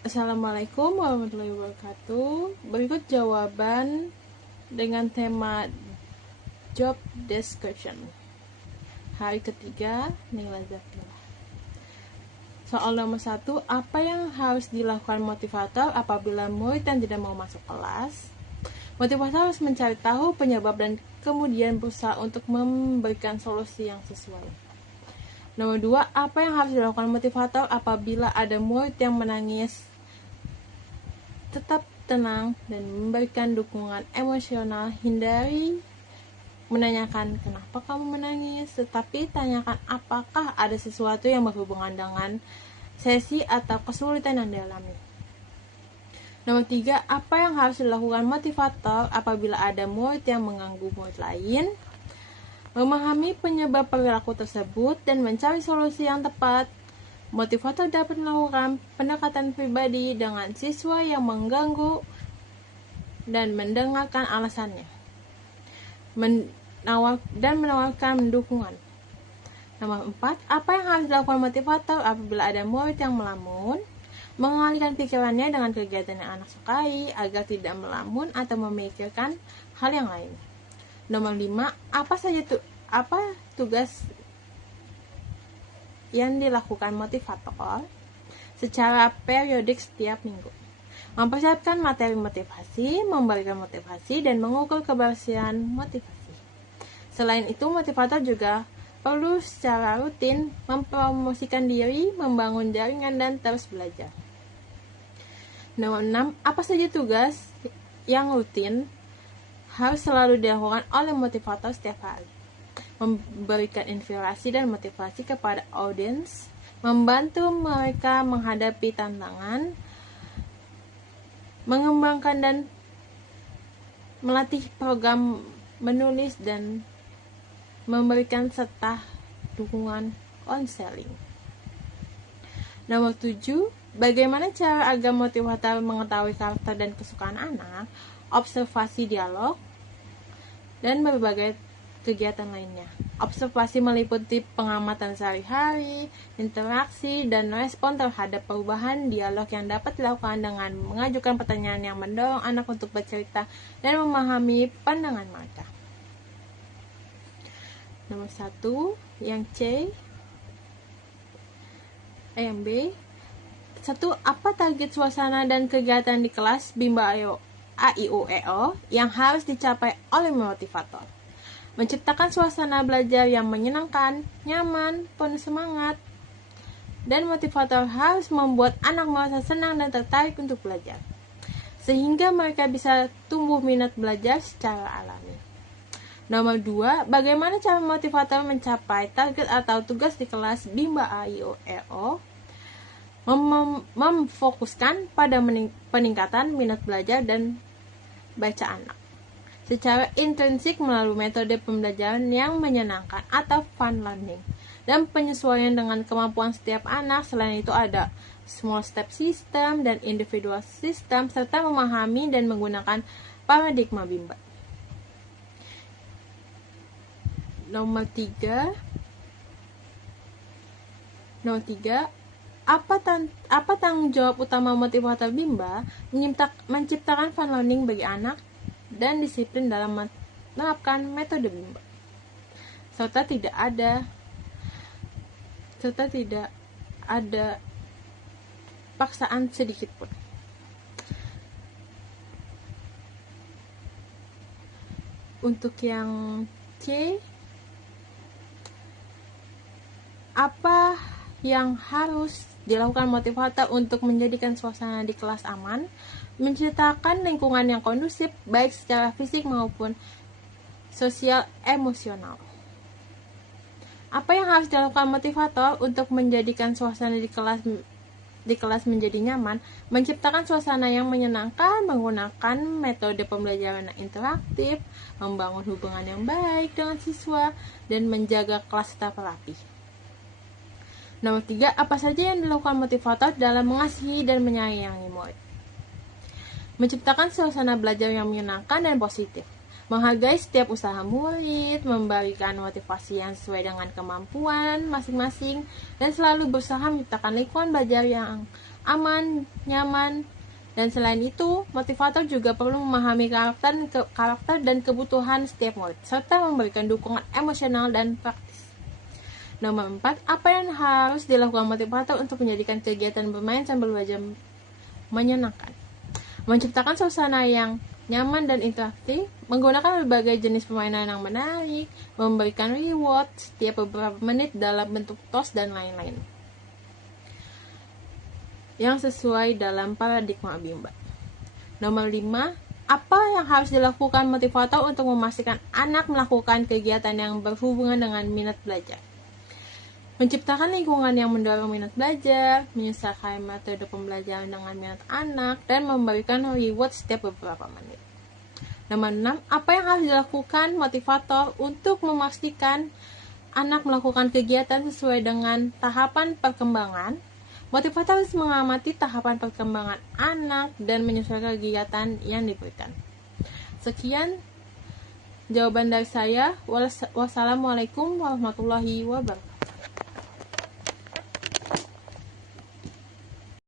Assalamualaikum warahmatullahi wabarakatuh. Berikut jawaban dengan tema job description. Hari ketiga, Naila Zafira. Soal nomor 1, apa yang harus dilakukan motivator apabila murid yang tidak mau masuk kelas? Motivator harus mencari tahu penyebab dan kemudian berusaha untuk memberikan solusi yang sesuai. Nomor 2, apa yang harus dilakukan motivator apabila ada murid yang menangis? Tetap tenang dan memberikan dukungan emosional. Hindari menanyakan kenapa kamu menangis, tetapi tanyakan apakah ada sesuatu yang berhubungan dengan sesi atau kesulitan yang dialami. Nomor 3, apa yang harus dilakukan motivator apabila ada murid yang mengganggu murid lain? Memahami penyebab perilaku tersebut dan mencari solusi yang tepat. Motivator dapat melakukan pendekatan pribadi dengan siswa yang mengganggu dan mendengarkan alasannya, dan menawarkan dukungan. Nomor 4, apa yang harus dilakukan motivator apabila ada murid yang melamun? Mengalihkan pikirannya dengan kegiatan yang anak sukai agar tidak melamun atau memikirkan hal yang lain. Nomor 5, apa tugas yang dilakukan motivator secara periodik setiap minggu? Mempersiapkan materi motivasi, memberikan motivasi, dan mengukur keberhasilan motivasi. Selain itu, motivator juga perlu secara rutin mempromosikan diri, membangun jaringan, dan terus belajar. Nomor 6, apa saja tugas yang rutin harus selalu dilakukan oleh motivator setiap hari? Memberikan inspirasi dan motivasi kepada audiens, membantu mereka menghadapi tantangan, mengembangkan dan melatih program menulis, dan memberikan serta dukungan konseling. Nomor 7, bagaimana cara agar motivator mengetahui karakter dan kesukaan anak, observasi dialog, dan berbagai kegiatan lainnya. Observasi meliputi pengamatan sehari-hari, interaksi, dan respon terhadap perubahan dialog yang dapat dilakukan dengan mengajukan pertanyaan yang mendorong anak untuk bercerita dan memahami pandangan mereka. Nomor 1, yang C, yang B. 1. Apa target suasana dan kegiatan di kelas Bimba AIUEO yang harus dicapai oleh motivator? Menciptakan suasana belajar yang menyenangkan, nyaman, penuh semangat, dan motivator harus membuat anak merasa senang dan tertarik untuk belajar, sehingga mereka bisa tumbuh minat belajar secara alami. Nomor 2, bagaimana cara motivator mencapai target atau tugas di kelas Bimba AIUEO? Memfokuskan pada peningkatan minat belajar dan baca anak secara intrinsik melalui metode pembelajaran yang menyenangkan atau fun learning, dan penyesuaian dengan kemampuan setiap anak. Selain itu ada small step system dan individual system, serta memahami dan menggunakan paradigma Bimba. Nomor 3, apa tanggung jawab utama motivator Bimba? Menciptakan fun learning bagi anak dan disiplin dalam menerapkan metode Bimba, serta tidak ada paksaan sedikit pun. Untuk yang C, apa yang harus dilakukan motivator untuk menjadikan suasana di kelas aman? Menciptakan lingkungan yang kondusif baik secara fisik maupun sosial emosional. Apa yang harus dilakukan motivator untuk menjadikan suasana di kelas menjadi nyaman? Menciptakan suasana yang menyenangkan, menggunakan metode pembelajaran yang interaktif, membangun hubungan yang baik dengan siswa, dan menjaga kelas tetap rapi. Nomor 3, apa saja yang dilakukan motivator dalam mengasihi dan menyayangi murid? Menciptakan suasana belajar yang menyenangkan dan positif, menghargai setiap usaha murid, memberikan motivasi yang sesuai dengan kemampuan masing-masing, dan selalu berusaha menciptakan lingkungan belajar yang aman, nyaman, dan selain itu, motivator juga perlu memahami karakter dan kebutuhan setiap murid, serta memberikan dukungan emosional dan praktis. Nomor 4, apa yang harus dilakukan motivator untuk menjadikan kegiatan bermain sambil belajar menyenangkan? Menciptakan suasana yang nyaman dan interaktif, menggunakan berbagai jenis permainan yang menarik, memberikan reward setiap beberapa menit dalam bentuk tos dan lain-lain yang sesuai dalam paradigma Bimba. Nomor 5, apa yang harus dilakukan motivator untuk memastikan anak melakukan kegiatan yang berhubungan dengan minat belajar? Menciptakan lingkungan yang mendorong minat belajar, menyesuaikan metode pembelajaran dengan minat anak, dan memberikan reward setiap beberapa menit. Nomor 6, apa yang harus dilakukan motivator untuk memastikan anak melakukan kegiatan sesuai dengan tahapan perkembangan? Motivator harus mengamati tahapan perkembangan anak dan menyesuaikan kegiatan yang diberikan. Sekian jawaban dari saya. Wassalamualaikum warahmatullahi wabarakatuh.